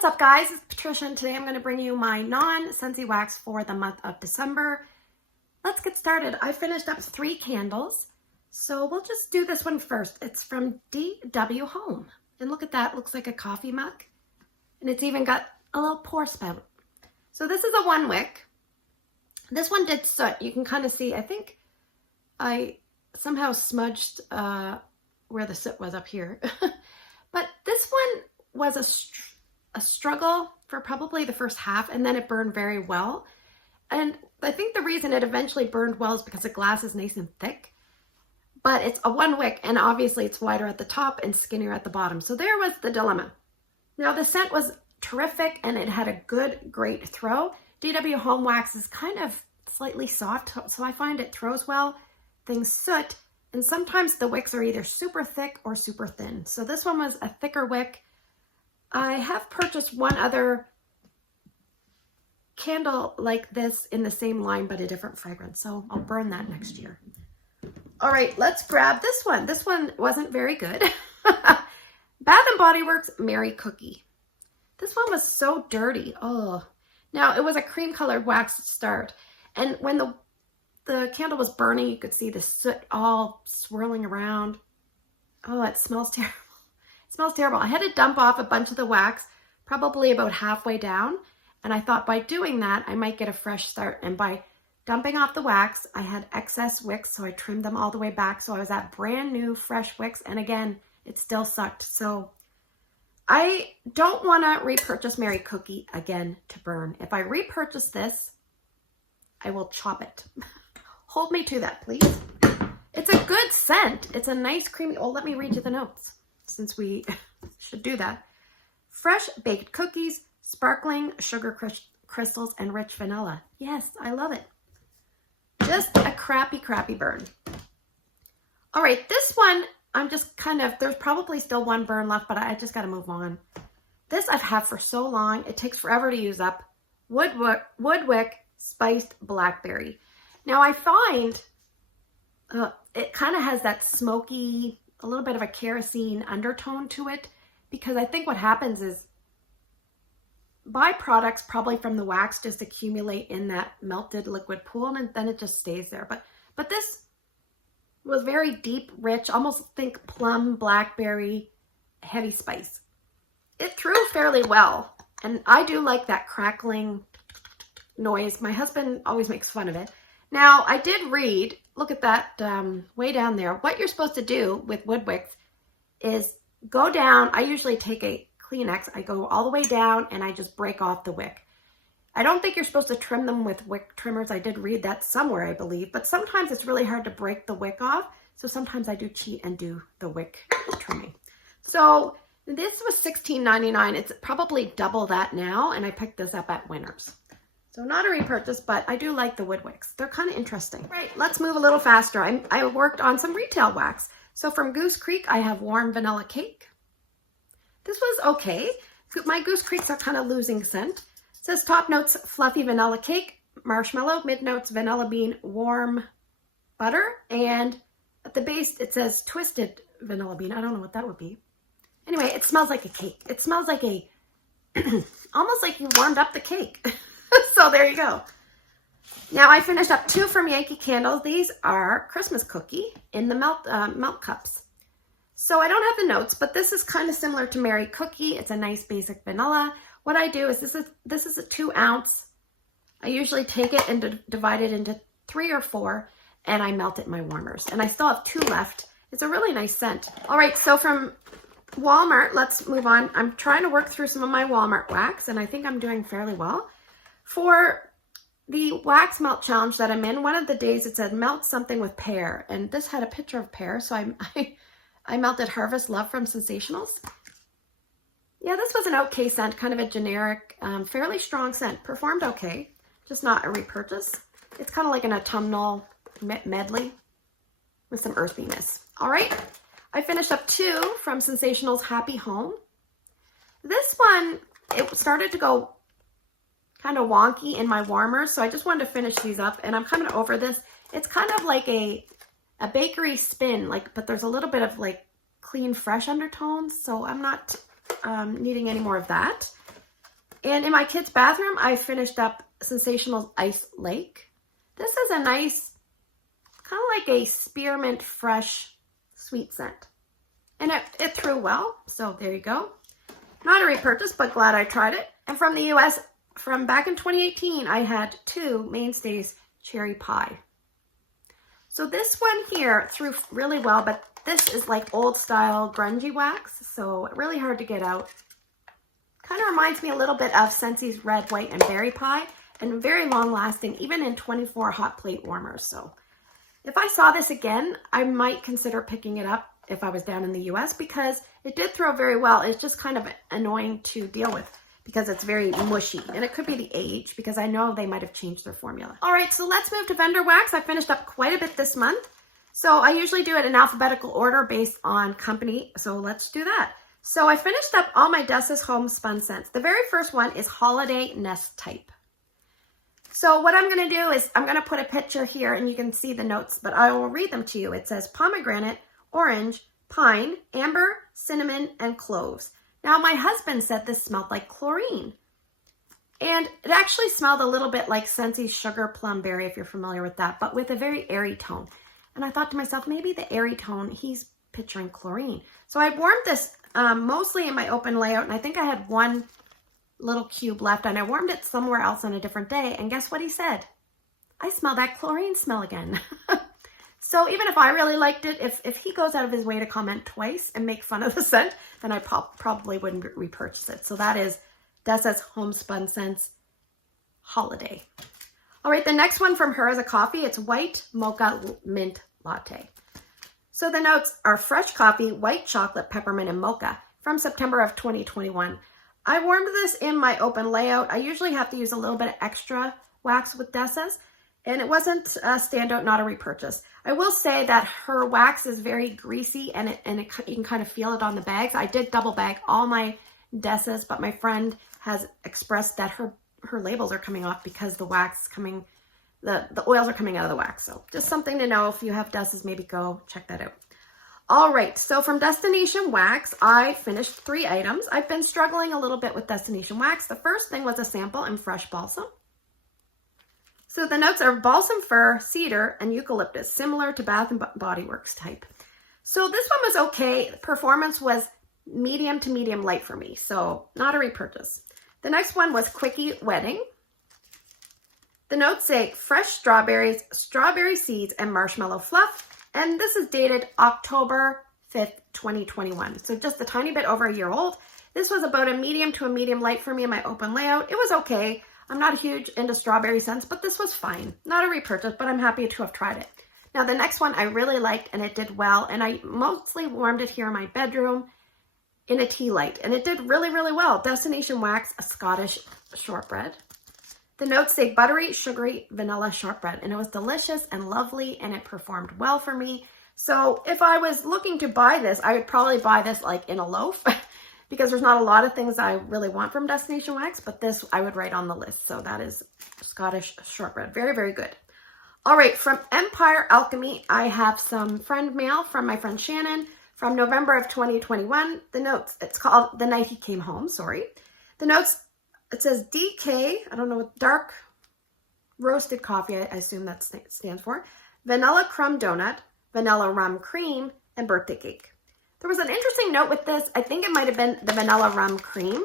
What's up, guys? It's Patricia, and today I'm going to bring you my non-Scentsy wax for the month of December. Let's get started. I finished up 3 candles, so we'll just do this one first. It's from DW Home, and look at that. It looks like a coffee mug, and it's even got a little pour spout. So this is a 1 wick. This one did soot. You can kind of see, I think I somehow smudged where the soot was up here. But this one was a struggle for probably the first half, and then it burned very well. And I think the reason it eventually burned well is because the glass is nice and thick. But it's a 1 wick, and obviously it's wider at the top and skinnier at the bottom. So there was the dilemma. Now the scent was terrific, and it had a great throw. DW Home wax is kind of slightly soft, so I find it throws well. Things soot, and sometimes the wicks are either super thick or super thin. So this one was a thicker wick. I have purchased one other candle like this in the same line, but a different fragrance. So I'll burn that next year. All right, let's grab this one. This one wasn't very good. Bath & Body Works Mary Cookie. This one was so dirty. Oh, now it was a cream colored wax to start. And when the candle was burning, you could see the soot all swirling around. Oh, it smells terrible. It smells terrible. I had to dump off a bunch of the wax, probably about halfway down. And I thought by doing that, I might get a fresh start. And by dumping off the wax, I had excess wicks, so I trimmed them all the way back. So I was at brand new, fresh wicks. And again, it still sucked. So I don't want to repurchase Mary Cookie again to burn. If I repurchase this, I will chop it. Hold me to that, please. It's a good scent. It's a nice creamy, oh, let me read you the notes since we should do that. Fresh baked cookies, sparkling sugar crystals, and rich vanilla. Yes, I love it. Just a crappy burn. All right, this one, I'm just kind of, there's probably still 1 burn left, but I just got to move on. This I've had for so long. It takes forever to use up. Woodwick Spiced Blackberry. Now I find it kind of has that smoky, a little bit of a kerosene undertone to it, because I think what happens is byproducts probably from the wax just accumulate in that melted liquid pool, and then it just stays there. But this was very deep, rich, almost think plum, blackberry, heavy spice. It threw fairly well, and I do like that crackling noise. My husband always makes fun of it. Now, I did read, look at that way down there. What you're supposed to do with Woodwick is go down. I usually take a Kleenex. I go all the way down and I just break off the wick. I don't think you're supposed to trim them with wick trimmers. I did read that somewhere, I believe. But sometimes it's really hard to break the wick off. So sometimes I do cheat and do the wick trimming. So this was $16.99. It's probably double that now. And I picked this up at Winners. So not a repurchase, but I do like the Woodwicks. They're kind of interesting. Right, let's move a little faster. I worked on some retail wax. So from Goosecreek, I have warm vanilla cake. This was okay. My Goosecreeks are kind of losing scent. It says top notes, fluffy vanilla cake, marshmallow, mid notes, vanilla bean, warm butter, and at the base, it says twisted vanilla bean. I don't know what that would be. Anyway, it smells like a cake. It smells like a, almost like you warmed up the cake. So there you go. Now I finished up 2 from Yankee candles. These are Christmas cookie in the melt cups. So I don't have the notes, but this is kind of similar to Mary Cookie. It's a nice basic vanilla. What I do is this is a 2 ounce. I usually take it and divide it into 3 or 4, and I melt it in my warmers. And I still have 2 left. It's a really nice scent. All right, so from Walmart, let's move on. I'm trying to work through some of my Walmart wax, and I think I'm doing fairly well. For the wax melt challenge that I'm in, one of the days it said melt something with pear, and this had a picture of pear, so I melted Harvest Love from Scentsationals. Yeah, this was an okay scent, kind of a generic, fairly strong scent. Performed okay, just not a repurchase. It's kind of like an autumnal medley with some earthiness. All right, I finished up 2 from Scentsationals Happy Home. This one, it started to go kind of wonky in my warmers, so I just wanted to finish these up, and I'm kind of over this. It's kind of like a bakery spin, but there's a little bit of clean, fresh undertones, so I'm not needing any more of that. And in my kids' bathroom, I finished up Scentsationals Ice Lake. This is a nice, kind of like a spearmint fresh sweet scent. And it threw well, so there you go. Not a repurchase, but glad I tried it. And from the US, from back in 2018, I had 2 Mainstays Cherry Pie. So this one here threw really well, but this is like old style grungy wax, so really hard to get out. Kind of reminds me a little bit of Scentsy's Red, White, and Berry Pie, and very long lasting, even in 24 hot plate warmers. So if I saw this again, I might consider picking it up if I was down in the US, because it did throw very well. It's just kind of annoying to deal with because it's very mushy, and it could be the age, because I know they might have changed their formula. All right, so let's move to vendor wax. I finished up quite a bit this month. So I usually do it in alphabetical order based on company. So let's do that. So I finished up all my Dessa's Homespun scents. The very first one is Holiday Nest Type. So what I'm going to do is I'm going to put a picture here and you can see the notes, but I will read them to you. It says pomegranate, orange, pine, amber, cinnamon, and cloves. Now my husband said this smelled like chlorine. And it actually smelled a little bit like Scentsy's Sugar Plum Berry, if you're familiar with that, but with a very airy tone. And I thought to myself, maybe the airy tone, he's picturing chlorine. So I warmed this mostly in my open layout, and I think I had one little cube left, and I warmed it somewhere else on a different day. And guess what he said? I smell that chlorine smell again. So even if I really liked it, if he goes out of his way to comment twice and make fun of the scent, then I probably wouldn't repurchase it. So that is Dessa's Homespun Scents Holiday. All right, the next one from her is a coffee. It's White Mocha Mint Latte. So the notes are fresh coffee, white chocolate, peppermint, and mocha from September of 2021. I warmed this in my open layout. I usually have to use a little bit of extra wax with Dessa's, and it wasn't a standout, not a repurchase. I will say that her wax is very greasy, and you can kind of feel it on the bags. I did double bag all my Dessa's, but my friend has expressed that her labels are coming off because the wax is coming, the oils are coming out of the wax. So just something to know. If you have Dessa's, maybe go check that out. All right, so from Destination Wax, I finished 3 items. I've been struggling a little bit with Destination Wax. The first thing was a sample in fresh balsam. So the notes are balsam fir, cedar, and eucalyptus, similar to Bath & Body Works type. So this one was okay. Performance was medium to medium light for me, so not a repurchase. The next one was Quickie Wedding. The notes say fresh strawberries, strawberry seeds, and marshmallow fluff. And this is dated October 5th, 2021. So just a tiny bit over a year old. This was about a medium to a medium light for me in my open layout. It was okay. I'm not huge into strawberry scents, but this was fine. Not a repurchase, but I'm happy to have tried it. Now the next one I really liked, and it did well. And I mostly warmed it here in my bedroom in a tea light. And it did really, really well. Destination Wax, a Scottish shortbread. The notes say buttery, sugary, vanilla shortbread, and it was delicious and lovely, and it performed well for me. So if I was looking to buy this, I would probably buy this like in a loaf because there's not a lot of things I really want from Destination Wax, but this I would write on the list. So that is Scottish shortbread. Very, very good. All right, from Empire Alchemy, I have some friend mail from my friend Shannon from November of 2021. The notes, it's called The Night He Came Home, sorry. The notes, it says DK, I don't know what, dark roasted coffee, I assume that stands for, vanilla crumb donut, vanilla rum cream, and birthday cake. There was an interesting note with this. I think it might have been the vanilla rum cream.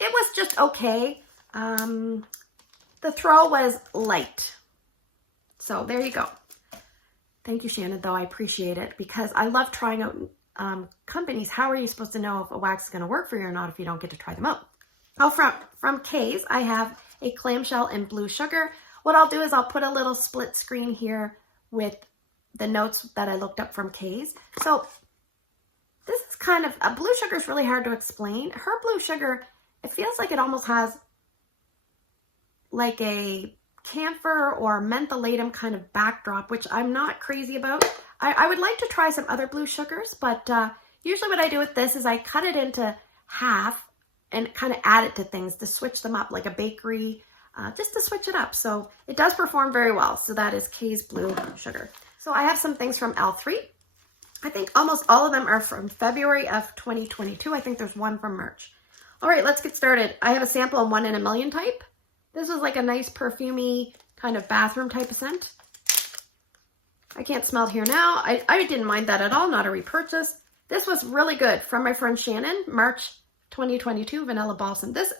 It was just okay. The throw was light. So there you go. Thank you, Shannon, though. I appreciate it because I love trying out companies. How are you supposed to know if a wax is going to work for you or not if you don't get to try them out? Oh, from Kay's, I have a clamshell and blue sugar. What I'll do is I'll put a little split screen here with the notes that I looked up from Kay's. So this is kind of, blue sugar is really hard to explain. Her blue sugar, it feels like it almost has like a camphor or mentholatum kind of backdrop, which I'm not crazy about. I would like to try some other blue sugars, but usually what I do with this is I cut it into half and kind of add it to things to switch them up, like a bakery, just to switch it up. So it does perform very well. So that is Kay's Blue Sugar. So I have some things from L3. I think almost all of them are from February of 2022. I think there's one from March. All right, let's get started. I have a sample of 1 in a million type. This is like a nice perfumey kind of bathroom type of scent. I can't smell it here now. I didn't mind that at all, not a repurchase. This was really good from my friend Shannon, March 2022 Vanilla Balsam. This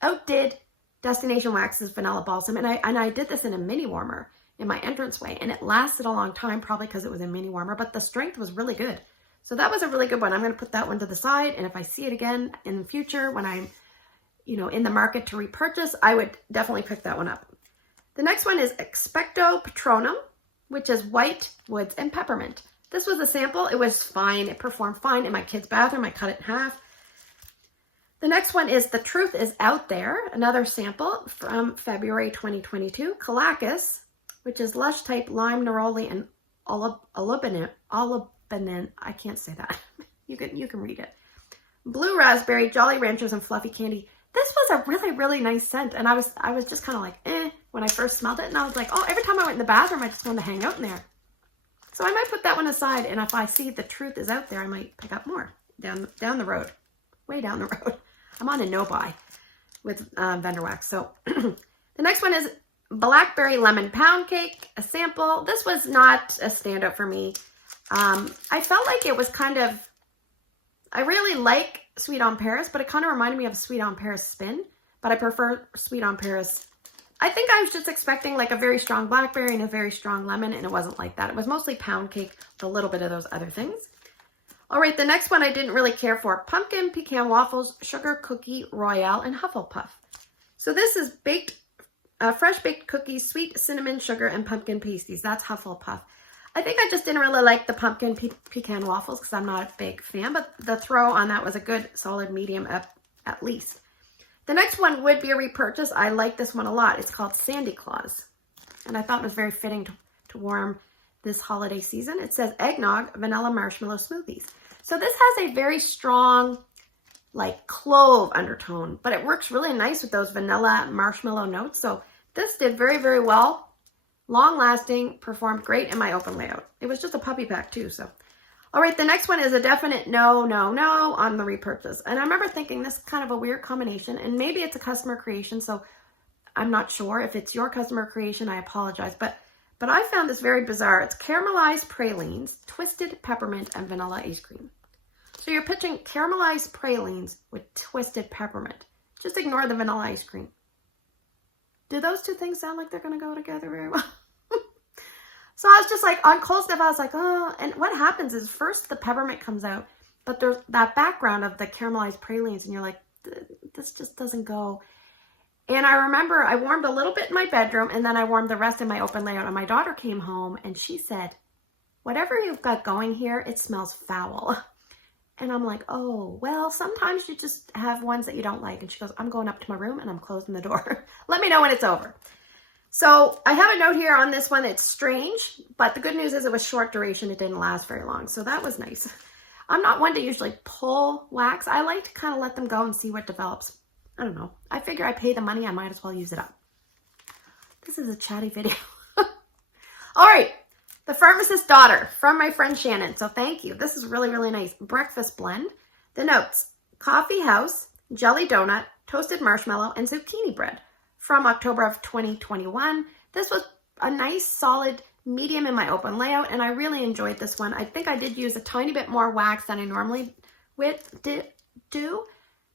outdid Destination Wax's Vanilla Balsam, and I did this in a mini warmer in my entranceway, and it lasted a long time, probably because it was a mini warmer, but the strength was really good. So that was a really good one. I'm going to put that one to the side, and if I see it again in the future when I'm, in the market to repurchase, I would definitely pick that one up. The next one is Expecto Patronum, which is white, woods, and peppermint. This was a sample. It was fine. It performed fine in my kid's bathroom. I cut it in half. The next one is The Truth Is Out There, another sample from February 2022. Calacus, which is lush type lime, neroli, and olibanin. I can't say that. You can read it. Blue raspberry, Jolly Ranchers, and fluffy candy. This was a really, really nice scent, and I was just kind of like, when I first smelled it, and I was like, oh, every time I went in the bathroom, I just wanted to hang out in there. So I might put that one aside, and if I see The Truth Is Out There, I might pick up more down the road, way down the road. I'm on a no-buy with vendor wax. So the next one is Blackberry Lemon Pound Cake, a sample. This was not a standout for me. I felt like it was kind of, I really like Sweet on Paris, but it kind of reminded me of Sweet on Paris Spin, but I prefer Sweet on Paris. I think I was just expecting like a very strong blackberry and a very strong lemon, and it wasn't like that. It was mostly pound cake with a little bit of those other things. All right, the next one I didn't really care for. Pumpkin Pecan Waffles, Sugar Cookie Royale, and Hufflepuff. So this is fresh baked cookies, sweet cinnamon, sugar, and pumpkin pasties. That's Hufflepuff. I think I just didn't really like the pumpkin pecan waffles because I'm not a big fan, but the throw on that was a good solid medium at least. The next one would be a repurchase. I like this one a lot. It's called Sandy Claus, and I thought it was very fitting to warm this holiday season. It says eggnog, vanilla marshmallow smoothies. So this has a very strong, like clove undertone, but it works really nice with those vanilla marshmallow notes. So this did very, very well. Long lasting, performed great in my open layout. It was just a puppy pack too, so. All right, the next one is a definite no on the repurchase. And I remember thinking this is kind of a weird combination, and maybe it's a customer creation, so I'm not sure. If it's your customer creation, I apologize. But I found this very bizarre. It's caramelized pralines, twisted peppermint, and vanilla ice cream. So you're pitching caramelized pralines with twisted peppermint. Just ignore the vanilla ice cream. Do those two things sound like they're going to go together very well? So I was just like, on cold stuff, I was like, oh. And what happens is first the peppermint comes out, but there's that background of the caramelized pralines, and you're like, this just doesn't go. And I remember I warmed a little bit in my bedroom, and then I warmed the rest in my open layout. And my daughter came home, and she said, whatever you've got going here, it smells foul. And I'm like, oh, well, sometimes you just have ones that you don't like. And she goes, I'm going up to my room, and I'm closing the door. Let me know when it's over. So I have a note here on this one. It's strange, but the good news is it was short duration. It didn't last very long, so that was nice. I'm not one to usually pull wax. I like to kind of let them go and see what develops. I don't know. I figure I pay the money. I might as well use it up. This is a chatty video. All right. The Pharmacist Daughter from my friend Shannon. So thank you. This is really, really nice. Breakfast blend. The notes: coffee house, jelly donut, toasted marshmallow, and zucchini bread. From October of 2021. This was a nice solid medium in my open layout, and I really enjoyed this one. I think I did use a tiny bit more wax than I normally do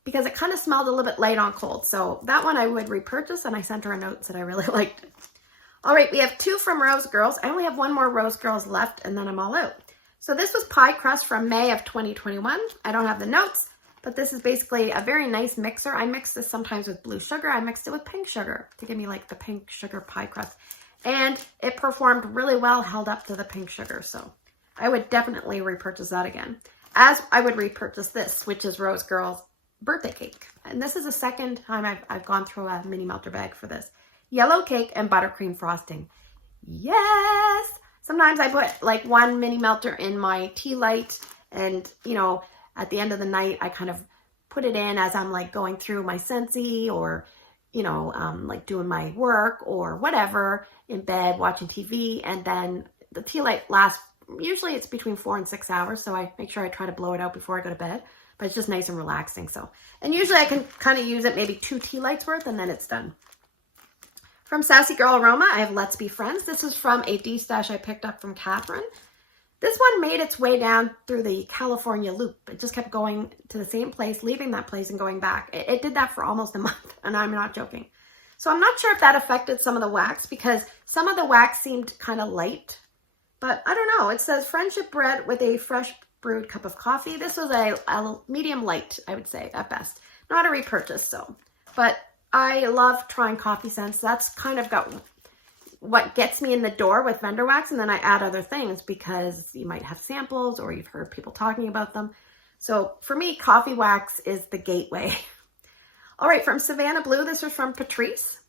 because it kind of smelled a little bit light on cold. So that one I would repurchase, and I sent her a note that I really liked it. All right, we have 2 from Rosegirls. I only have 1 more Rosegirls left, and then I'm all out. So this was Pie Crust from May of 2021. I don't have the notes, but this is basically a very nice mixer. I mix this sometimes with blue sugar. I mixed it with pink sugar to give me like the pink sugar pie crust. And it performed really well, held up to the pink sugar. So I would definitely repurchase that again. As I would repurchase this, which is Rosegirls birthday cake. And this is the second time I've gone through a mini melter bag for this. Yellow cake and buttercream frosting. Yes! Sometimes I put like 1 mini melter in my tea light, and at the end of the night, I kind of put it in as I'm like going through my Scentsy or, like doing my work or whatever in bed, watching TV. And then the tea light lasts, usually it's between 4 and 6 hours. So I make sure I try to blow it out before I go to bed. but it's just nice and relaxing. So, and usually I can kind of use it maybe 2 tea lights worth and then it's done. From Sassy Girl Aroma, I have Let's Be Friends. This is from a D-stash I picked up from Catherine. This one made its way down through the California loop. It just kept going to the same place, leaving that place and going back. It did that for almost a month, and I'm not joking. So I'm not sure if that affected some of the wax, because some of the wax seemed kind of light. But I don't know. It says friendship bread with a fresh brewed cup of coffee. This was a medium light, I would say, at best. Not a repurchase, so. But I love trying coffee scents. That's kind of got what gets me in the door with vendor wax, and then I add other things because you might have samples or you've heard people talking about them. So for me, coffee wax is the gateway. All right, from Savannah Blue, this was from Patrice.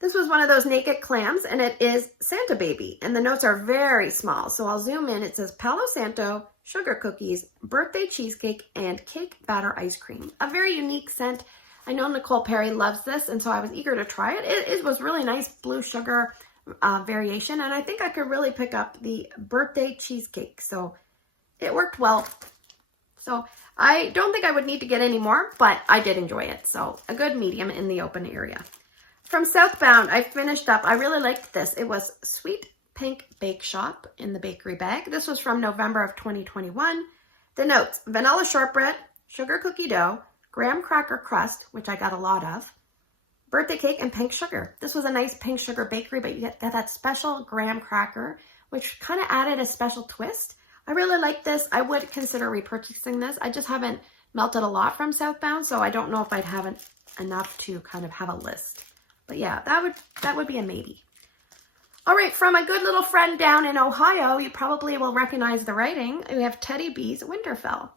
This was one of those naked clams, and it is Santa Baby, and the notes are very small. So I'll zoom in. It says Palo Santo, sugar cookies, birthday cheesecake, and cake batter ice cream. A very unique scent. I know Nicole Perry loves this, and so I was eager to try it. It was really nice blue sugar variation, and I think I could really pick up the birthday cheesecake, so it worked well. So I don't think I would need to get any more, but I did enjoy it, so a good medium in the open area. From Southbound, I finished up. I really liked this. It was Sweet Pink Bake Shop in the bakery bag. This was from November of 2021. The notes: vanilla shortbread, sugar cookie dough, graham cracker crust, which I got a lot of, birthday cake, and pink sugar. This was a nice pink sugar bakery, but you get that special graham cracker, which kind of added a special twist. I really like this. I would consider repurchasing this. I just haven't melted a lot from Southbound, so I don't know if I'd have enough to kind of have a list. But yeah, that would be a maybe. All right, from a good little friend down in Ohio, you probably will recognize the writing. We have Teddy B's Winterfell.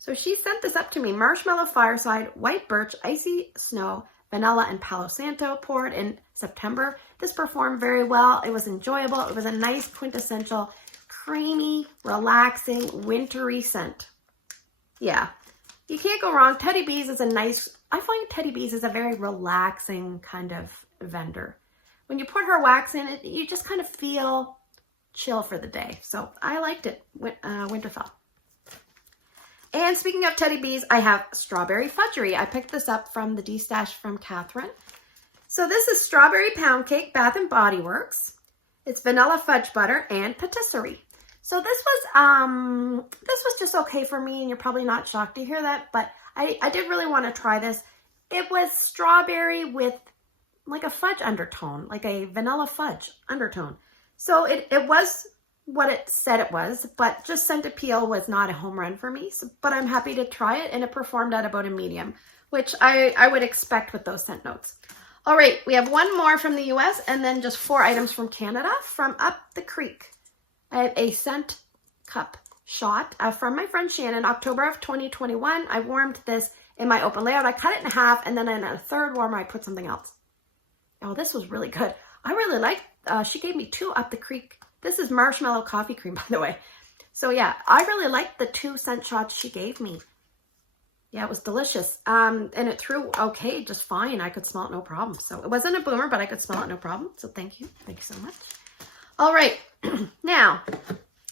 So she sent this up to me: marshmallow fireside, white birch, icy snow, vanilla, and Palo Santo, poured in September. This performed very well. It was enjoyable. It was a nice quintessential, creamy, relaxing, wintry scent. Yeah, you can't go wrong. Teddy B's is I find Teddy B's is a very relaxing kind of vendor. When you put her wax in it, you just kind of feel chill for the day. So I liked it, Winterfell. And speaking of Teddy B's, I have Strawberry Fudgery. I picked this up from the D-stash from Catherine. So this is Strawberry Pound Cake, Bath & Body Works. It's vanilla fudge butter and patisserie. So this was just okay for me, and you're probably not shocked to hear that, but I did really want to try this. It was strawberry with like a fudge undertone, like a vanilla fudge undertone. So it was what it said it was, but just scent appeal was not a home run for me. So, but I'm happy to try it, and it performed at about a medium, which I would expect with those scent notes. All right, we have one more from the US, and then just 4 items from Canada. From Up the Creek, I have a scent cup shot from my friend Shannon, October of 2021. I warmed this in my open layout. I cut it in half, and then in a third warmer, I put something else. Oh, this was really good. I really liked, she gave me 2 Up the Creek. This is marshmallow coffee cream, by the way. So yeah, I really liked the 2 scent shots she gave me. Yeah, it was delicious. And it threw okay, just fine. I could smell it no problem. So it wasn't a boomer, but I could smell it no problem. So thank you. Thank you so much. All right. Now,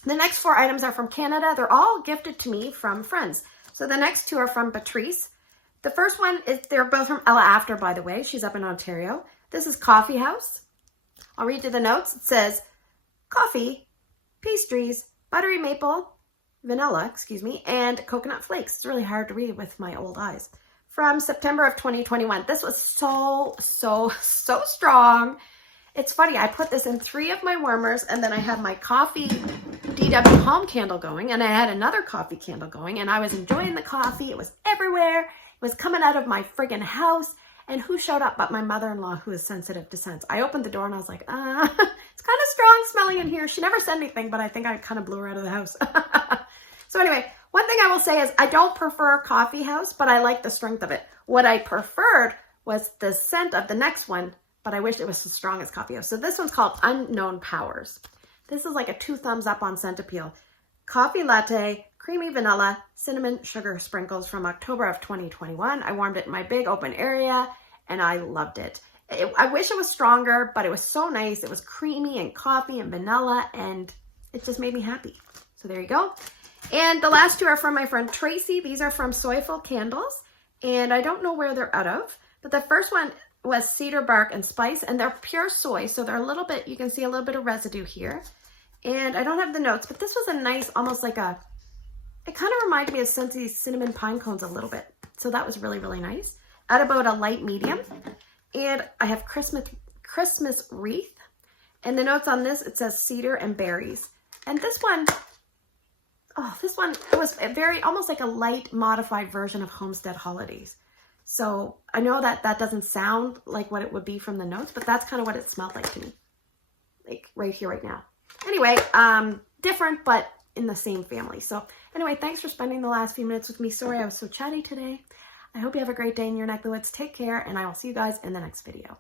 the next 4 items are from Canada. They're all gifted to me from friends. So the next 2 are from Patrice. The first one is, they're both from Ella After, by the way. She's up in Ontario. This is Coffee House. I'll read you the notes. It says, coffee, pastries, buttery maple, vanilla, and coconut flakes. It's really hard to read with my old eyes. From September of 2021. This was so strong. It's funny, I put this in 3 of my warmers, and then I had my coffee DW home candle going, and I had another coffee candle going, and I was enjoying the coffee. It was everywhere. It was coming out of my friggin' house. And who showed up but my mother-in-law, who is sensitive to scents. I opened the door and I was like, it's kind of strong smelling in here. She never said anything, but I think I kind of blew her out of the house. So anyway, one thing I will say is I don't prefer Coffee House, but I like the strength of it. What I preferred was the scent of the next one, but I wish it was as strong as Coffee House. So this one's called Unknown Powers. This is like a 2 thumbs up on scent appeal. Coffee latte, creamy vanilla, cinnamon sugar sprinkles from October of 2021. I warmed it in my big open area, and I loved it. I wish it was stronger, but it was so nice. It was creamy and coffee and vanilla, and it just made me happy. So there you go. And the last two are from my friend Tracy. These are from Soyful Candles, and I don't know where they're out of, but the first one was cedar bark and spice, and they're pure soy, so they're a little bit, you can see a little bit of residue here. And I don't have the notes, but this was a nice, almost like a, it kind of reminded me of Scentsy's cinnamon pine cones a little bit. So that was really, really nice. At about a light medium. And I have Christmas wreath. And the notes on this, it says cedar and berries. And this one, oh, this one, it was a very, almost like a light modified version of Homestead Holidays. So I know that that doesn't sound like what it would be from the notes, but that's kind of what it smelled like to me. Like right here, right now. Anyway, different, but in the same family. So anyway, thanks for spending the last few minutes with me. Sorry I was so chatty today. I hope you have a great day in your neck of the woods. Take care, and I will see you guys in the next video.